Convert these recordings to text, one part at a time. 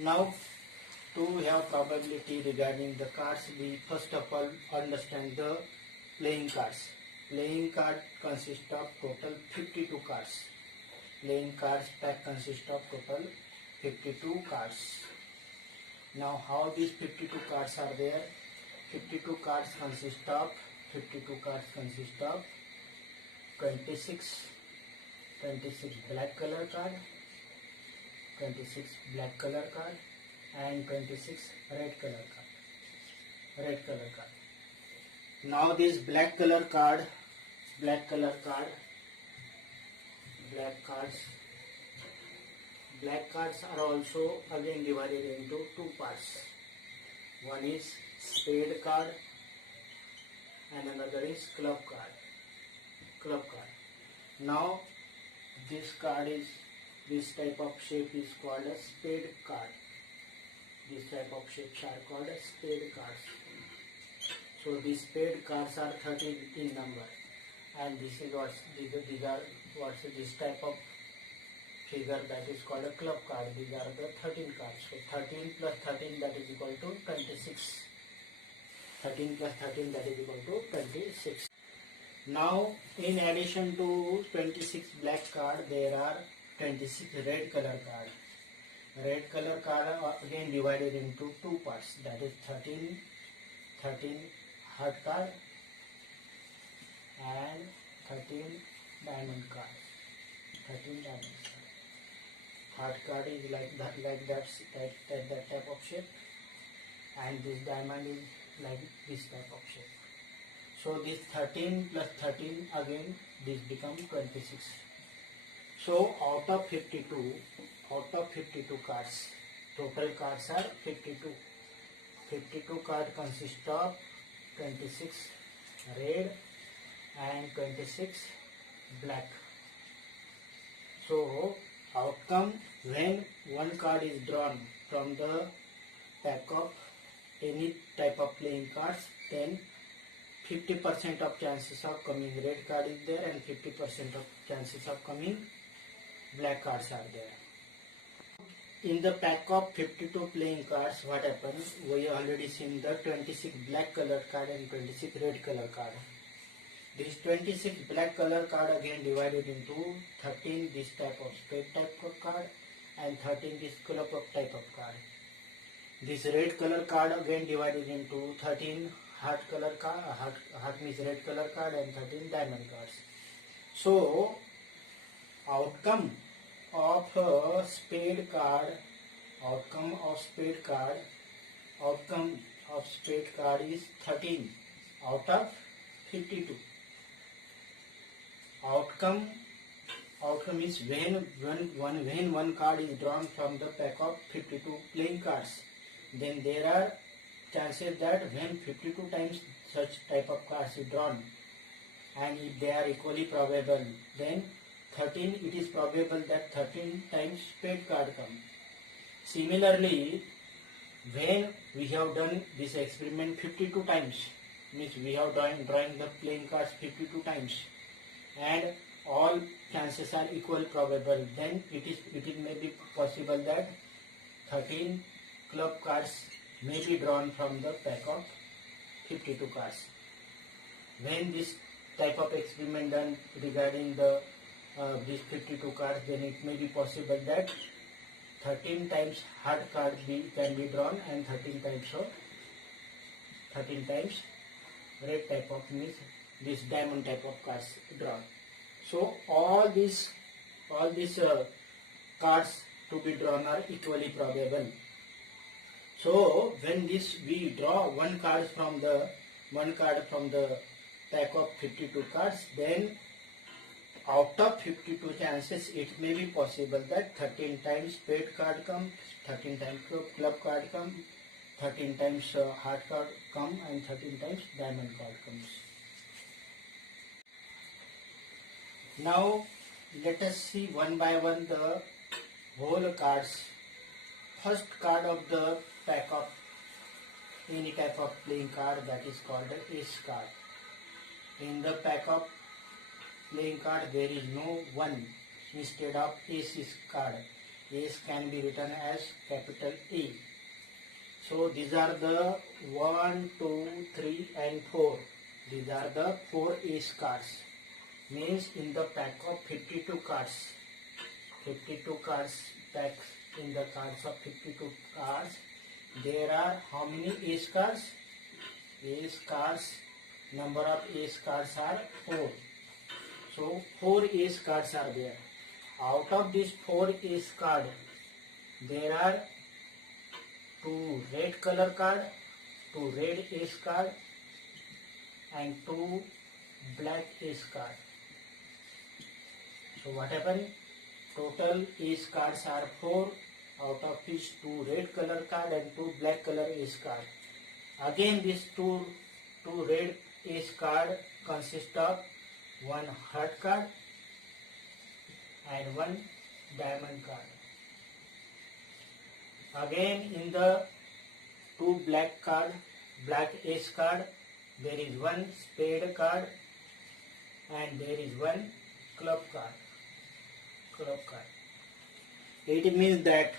Now, to have probability regarding the cards, we first of all understand the playing cards. Playing card consists of total 52 cards. Playing cards pack consists of total 52 cards. Now, how these 52 cards are there? 52 cards consist of 26 black color card, 26 black color card, and 26 red color card. Now this black cards are also again divided into two parts. One is spade card and another is club card. Now this type of shape is called a spade card. This type of shapes are called as spade cards. So these spade cards are 13 in number, and this is this type of figure that is called a club card. These are the 13 cards. So 13 plus 13, that is equal to 26. 13 plus 13, that is equal to 26. Now, in addition to 26 black card, there are 26 red color card. Red color card are again divided into two parts, that is 13 heart card and 13 diamond card. Heart card is like that type of shape, and this diamond is like this type of shape. So this 13 plus 13, again this becomes 26. So out of 52 cards, total cards are 52. 52 card consists of 26 red and 26 black. So outcome, when one card is drawn from the pack of any type of playing cards, then 50% of chances of coming red card is there and 50% of chances of coming black cards are there. In the pack of 52 playing cards, what happens? We have already seen the 26 black color card and 26 red color card. This 26 black color card again divided into 13 this type of spade type of card and 13 this club of type of card. This red color card again divided into 13 heart color card, heart means red color card, and 13 diamond cards. So outcome of spade card is 13 out of 52. Outcome is when one card is drawn from the pack of 52 playing cards, then there are chances that when 52 times such type of cards is drawn, and if they are equally probable, then 13, it is probable that 13 times spade card come. Similarly, when we have done this experiment 52 times, means we have drawing the playing cards 52 times, and all chances are equal probable, then it may be possible that 13 club cards may be drawn from the pack of 52 cards. When this type of experiment done regarding the these 52 cards, then it may be possible that 13 times heart card can be drawn and 13 times red type of, means this diamond type of cards drawn. So all these cards to be drawn are equally probable. So when we draw one card from the pack of 52 cards, then out of 52 chances, it may be possible that 13 times spade card come, 13 times club card come, 13 times heart card come, and 13 times diamond card comes. Now let us see one by one the whole cards. First card of the pack of any type of playing card, that is called the ace card. In the pack of playing card, there is no 1 instead of ace card. ace can be written as capital A. So these are the 1, 2, 3 and 4. These are the 4 ace cards. Means in the pack of 52 cards, 52 cards packs in the cards of 52 cards, there are how many ace cards? Ace cards, number of ace cards are 4. So 4 ace cards are there. Out of these 4 ace card, there are 2 red color card, 2 red ace card and 2 black ace card. So what happened? Total ace cards are 4, out of which 2 red color card and 2 black color ace card. Again these two red ace card consist of 1 heart card and 1 diamond card. Again in the 2 black ace card, there is 1 spade card and there is 1 club card. It means that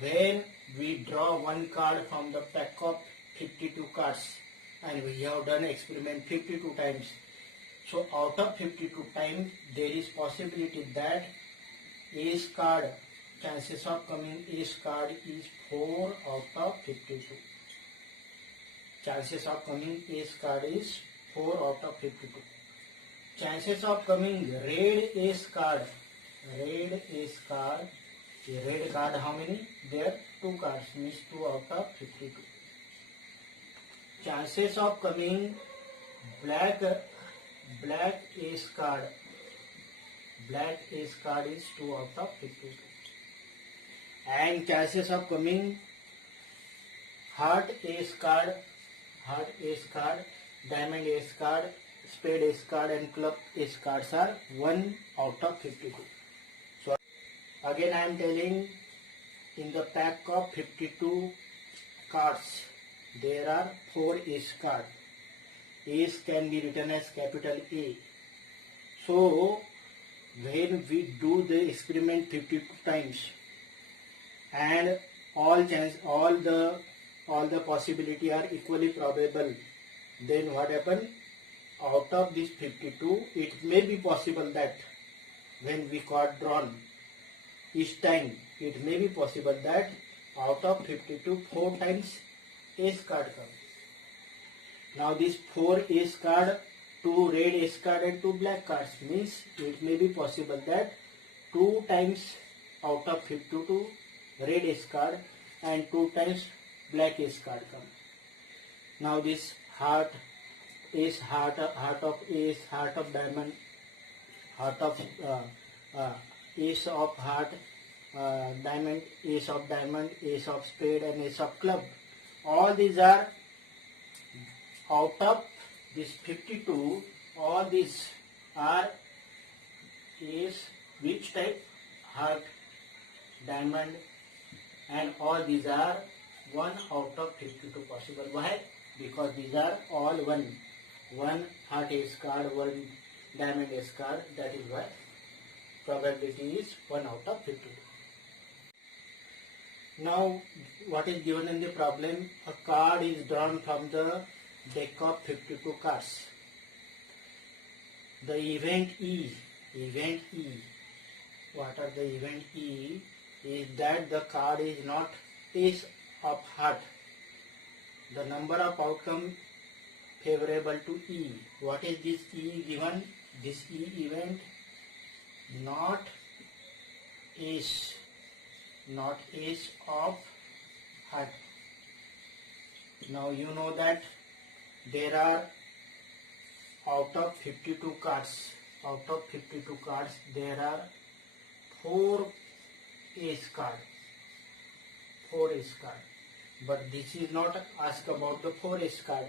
when we draw 1 card from the pack of 52 cards and we have done experiment 52 times, so out of 52 times there is possibility that ace card, chances of coming ace card is 4 out of 52. Chances of coming ace card is 4 out of 52. Chances of coming red ace card, red card how many? There 2 cards, means 2 out of 52. Chances of coming black ace card is 2 out of 52. And chances of coming heart ace card, diamond ace card, spade ace card and club ace cards are 1 out of 52. So again I am telling, in the pack of 52 cards there are 4 ace cards. Ace can be written as capital A. So when we do the experiment 52 times and all the possibility are equally probable, then what happen? Out of this 52, it may be possible that when we card drawn each time, it may be possible that out of 52, 4 times ace card comes. Now this 4 ace card, 2 red ace card and 2 black cards, means it may be possible that 2 times out of 52 red ace card and 2 times black ace card come. Now this heart ace, heart of ace, heart of diamond, heart of ace of heart, diamond, ace of diamond, ace of spade and ace of club. All these are out of this 52, all these are ace, which type? Heart, diamond, and all these are 1 out of 52 possible. Why? Because these are all 1 heart ace card, 1 diamond ace card. That is why probability is 1 out of 52. Now what is given in the problem? A card is drawn from the deck of 52 cards. The event E, what are the event E? Is that the card is not ace of heart. The number of outcome favorable to E. What is this E given? This E event, not ace of heart. Now you know that there are out of 52 cards, there are 4 ace card. But this is not asked about the 4 ace card.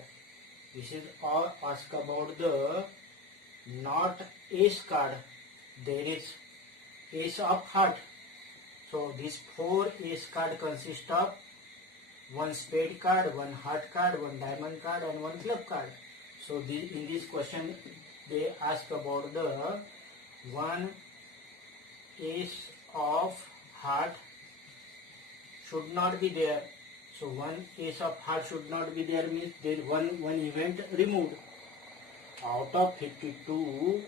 This is all asked about the not ace card. There is ace of heart. So this 4 ace card consists of 1 spade card, 1 heart card, 1 diamond card and 1 club card. So in this question they ask about the 1 ace of heart should not be there. So one ace of heart should not be there means there one event removed. Out of 52,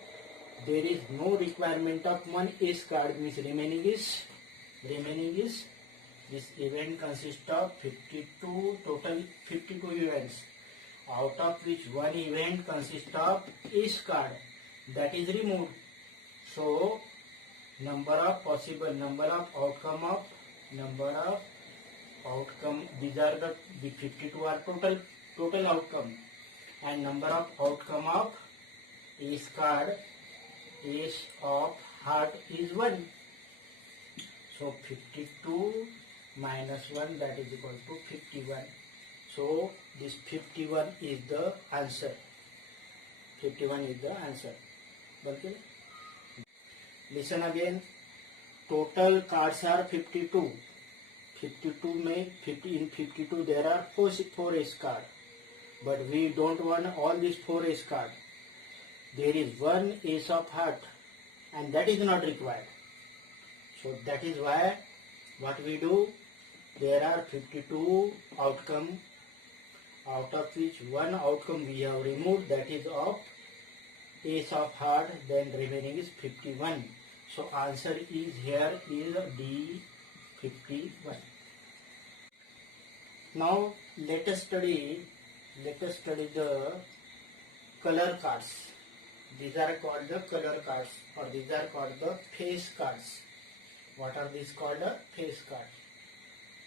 there is no requirement of one ace card means remaining is this event consists of 52 total 52 events, out of which one event consists of ace card that is removed. So number of outcome, these are the 52 are total outcome, and number of outcome of ace card, ace of heart is 1. So 52 minus 1, that is equal to 51. So this 51 is the answer. 51 is the answer. Okay? Listen again. Total cards are 52. 52 में 50 in 52 there are 4 ace card, but we don't want all these 4 ace card. There is one ace of heart, and that is not required. So that is why what we do, there are 52 outcome, out of which one outcome we have removed, that is of ace of heart, then remaining is 51. So answer is here is D, 51. Now let us study the color cards. These are called the color cards, or these are called the face cards. What are these called? Face cards.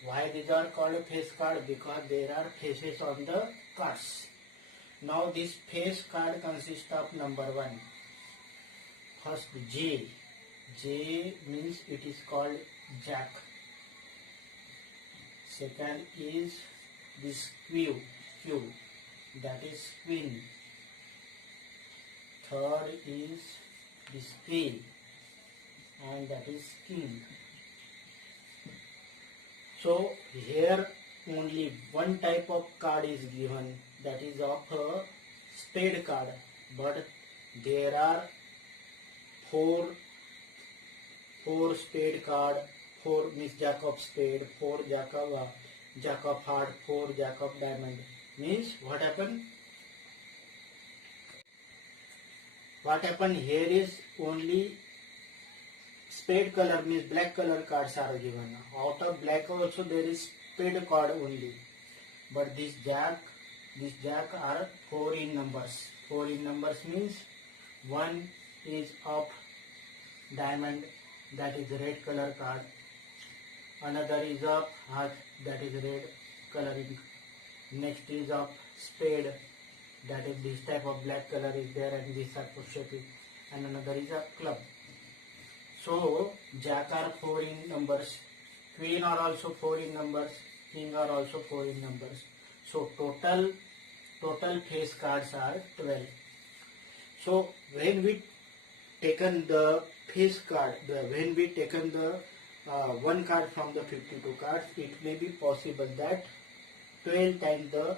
Why these are called face card? Because there are faces on the cards. Now this face card consists of number 1. First J. J means it is called jack. Second is this Q, that is queen. Third is this K, and that is king. So here only one type of card is given, that is of a spade card, but there are four spade card, 4 means jack of spade, 4 jack of heart, 4 jack of diamond. Means what happened? What happened here is only spade color means black color cards are given. Out of black also there is spade card only. But this jack are 4 in numbers. 4 in numbers means one is of diamond, that is red color card. Another is of heart, that is red coloring. Next is of spade, that is this type of black color is there, and these are pushed. And another is a club. So jack are 4 in numbers, queen are also 4 in numbers, king are also 4 in numbers. So total face cards are 12. So when we taken the face card, when we taken the one card from the 52 cards, it may be possible that 12 times the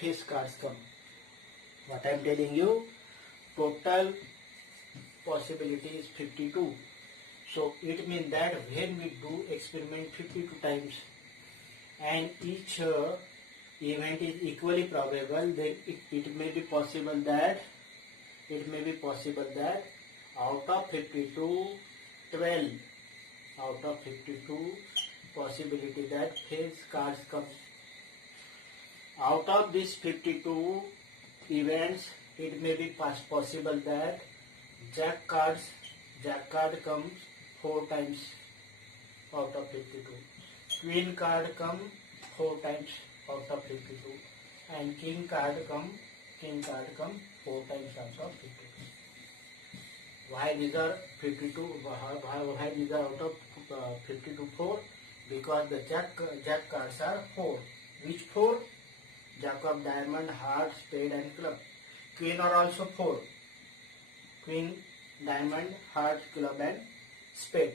face cards come. What I am telling you, total possibility is 52. So it means that when we do experiment 52 times and each event is equally probable, then it may be possible that out of 52, 12 out of 52 possibility that face cards come. Out of these 52 events, it may be possible that jack card comes 4 times out of 52. Queen card come 4 times out of 52, and king card come 4 times out of 52. Why these are 52? Why these are out of 52 4? Because the jack cards are 4. Which 4? Jack of diamond, heart, spade, and club. Queen are also 4. Queen, diamond, heart, club, and spade.